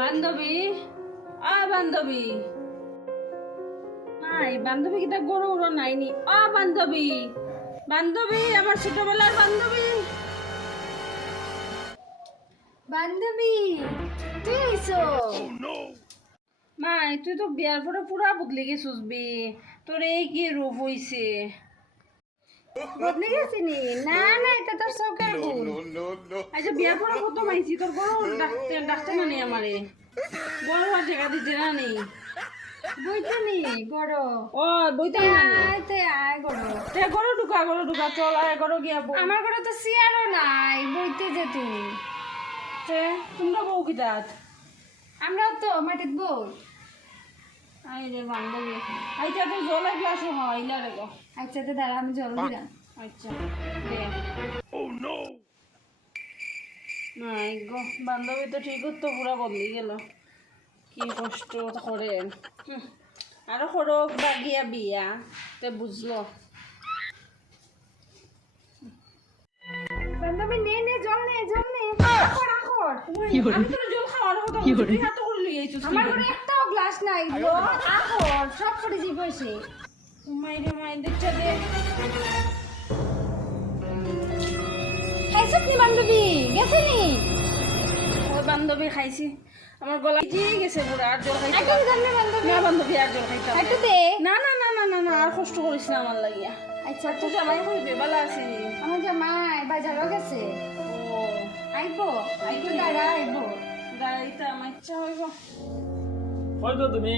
বান্ধবী, বান্ধবী নাই, বান্ধবী কিটা গরু উড়ো নাইনি। বান্ধবী, বান্ধবী, আমার ছোটবেলার বান্ধবী। বান্ধবী তুই আইছো? মাই, তুই তো বিয়ার পরে পুরা বদলে গেছিস বে। তোর এই কি রূপ হইছে? বদলে গেছি নি? না না, এটা তোর চোখের ভুল। আচ্ছা, বিয়ার পরে কত মাইছি, তোর গরু ডাকতে না নেই আমারে। গরু আর জায়গা দিতে না নেই। বইতে নি গড়ো? বইতে না নেই। আইতে আয় গড়ো। গরু ঢুকা, চল আয় গরু গিয়া বউ। আমার ঘরে তো চেয়ারও নাই, বইতে যে তুই। তোমরা বউ কিতাত? আমরাও তো মাটিত বউ। আই রে বান্ধবী, আচ্ছা তো জল এক গ্লাস হইলা রে গো। আচ্ছা তো দাঁড়া, আমি জল দিলাম। আচ্ছা দে। নাই গো, বান্ধবী তো ঠিক তো পুরা বদলে গেল। কি কষ্ট করে। আরো করক বাগিয়া বিয়া, তে বুঝলো। বান্ধবী নে নে, জল নে, জল নে। আখর আখর। আমি তোর জল খাওয়ার কথা বলছি, তুই হাত করে লই আইছিস। আমার ঘরে একটাও গ্লাস নাই গো। আখর সব করে জি বসে। মাইরে মাই দেখছা দে। খাইছত নি বান্ধবী? গেছে নি? ওই বান্ধবী খাইছি, আমার গলা ভিজে গেছে পুরো। আর জল খাইতে একদম জানবে বান্ধবী? না বান্ধবী, আর জল খাইতাম একটু দে। না। না না না না না, আর কষ্ট করিস না আমার লাগিয়া। আচ্ছা তুই জামাই হইবে ভালো আছি। আমার জামাই বাজারও গেছে। ও আইবো আইবো, দাঁড়া আইবো। দাঁড়াইতে আমার ইচ্ছা হইব। কইতো তুমি?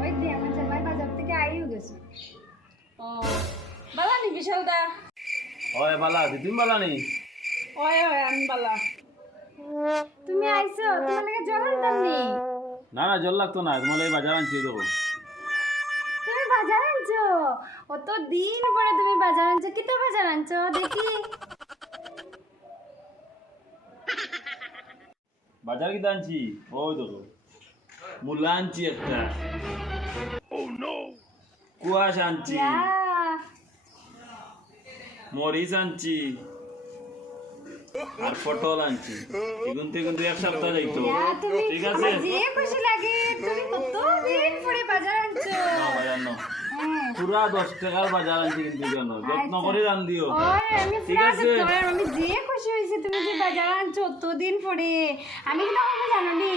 ওই দে, আমার জামাই বাজার থেকে আইও গেছে। ও বালা নি বিশাল দা? ওই বালা আছি, তুমি বালা নেই? ওই আমি বালা। তুমি আইছো, তোমার লাগে জল আনতাম নি। না না, জল লাগতো না, তোমার এই বাজার আনছি দেবো। তুমি বাজার আনছো? অত দিন পরে তুমি বাজার আনছো। কি তো বাজার আনছো দেখি? বাজার কি আনছি? ওই দেখো, মূলা আনছি একটা, কুয়াশ আনছি, ইয়া, মরিচ আনছি, আর পটল আনছি। এগুন থেকে কিন্তু এক সপ্তাহ যাইতো। ইয়া, তুমি ঠিক আছে? আমার যে খুশি লাগে, তুমি কত দিন পরে বাজার আনছো। না, বাজার ন হ্যাঁ। পুরা 10 টাকার বাজার আনছি কিন্তু জানো, যত্ন করে রান দিও। ওই আমি ঠিক পুরা আছে? যত্ন, আমি যে খুশি হয়েছি তুমি যে বাজার আনছো অত দিন পরে। আমি কিন্তু কখন জানো নি,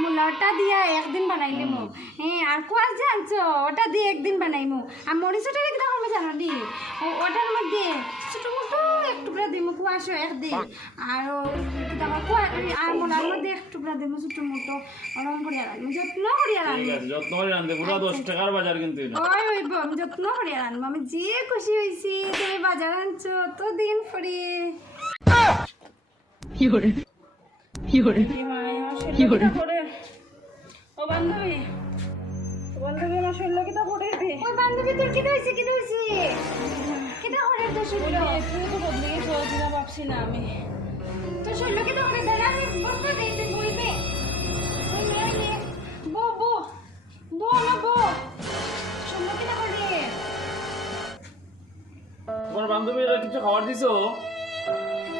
মূলাটা দিয়া একদিন বানাইলে মো। হ্যাঁ, আর কোয়াশ যে আনছো ওটা দিয়ে একদিন বানাইমু। আর মরিচটা কিন্তু কখন জানো নি, ওটার মধ্যে ছোট মোটো এক টুকরা দিমু, কোয়াশও এক দিই। আর আর মূলার মধ্যে এক টুকরা দিমু ছোট মোটো, ওরকম করিয়া রাখবো, যত্ন করিয়া ঠিক রাখবো। আছে, যত্ন করে রান দে, পুরা 10 টাকার বাজার কিন্তু এটা। ওই হইব, আমি যত্ন করিয়া রাখবো। আমি যে খুশি হয়েছি তুমি বাজার আনছো অত দিন পরে। কি মাই, আমার শরীর কিটা করে। ও বান্ধবী, আমার শরীর কিটা করে রে। ওই বান্ধবী তোর কি হয়েছে? কি হয়েছে? কেটা হরে তোর শরীর? তুই তো বদলে গেছো, যেটা ভাবছি না আমি। তোর শরীর কেটা হরে? দাঁড়া, আমি বসতে দেই, তুই বলবে। ওই মেয়ে বো বো বো না বো, শরীর কেটা হরে? তোমার বান্ধবীরা কিছু খাবার দিছো?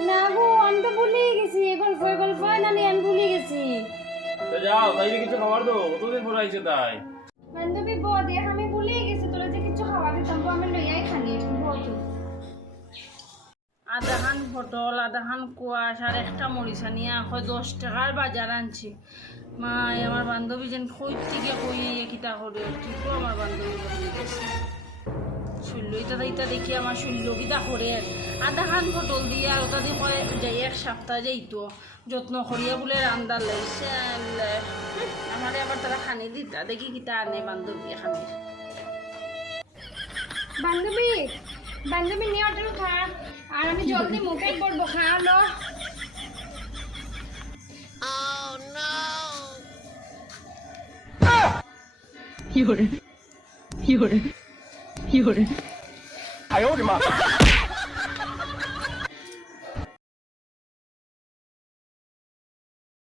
না গো, আমি তো ভুলেই গেছি। গল্প না নিয়ে আমি ভুলে গেছি। তো যাও, তাইলে কিছু খাবার দাও, কতদিন পরে আইছে তাই। বান্ধবী বো, দেখ আমি ভুলেই গেছি তোরা যে কিছু খাওয়া দিতাম, আমি লইয়াই খালি বো তুই। আধাখান পটল, আধাখান কুয়াশ আর একটা মরিচা নিয়ে 10 টাকার বাজার আনছি। মাই, আমার বান্ধবী যেন কই থেকে কই কিতা করে, ঠিক আমার বান্ধবী বদলে গেছে। শৈল্য ইটা দেখি আমার শৈল্য কিতা করে। আধাখান পটল দিয়ে আর ওটা দিয়ে কয় যাই এক সপ্তাহ যাইতো, যত্ন করিয়া বলে রান্দার লাগছে। আমারে আবার তারা খানি দিতা, দেখি কিতা আনে বান্ধবী এখানে। বান্ধবী বান্ধবী নিয়ে ওটা খা, আর আমি জলদি মুখে পড়বো। খা লো। কি করে?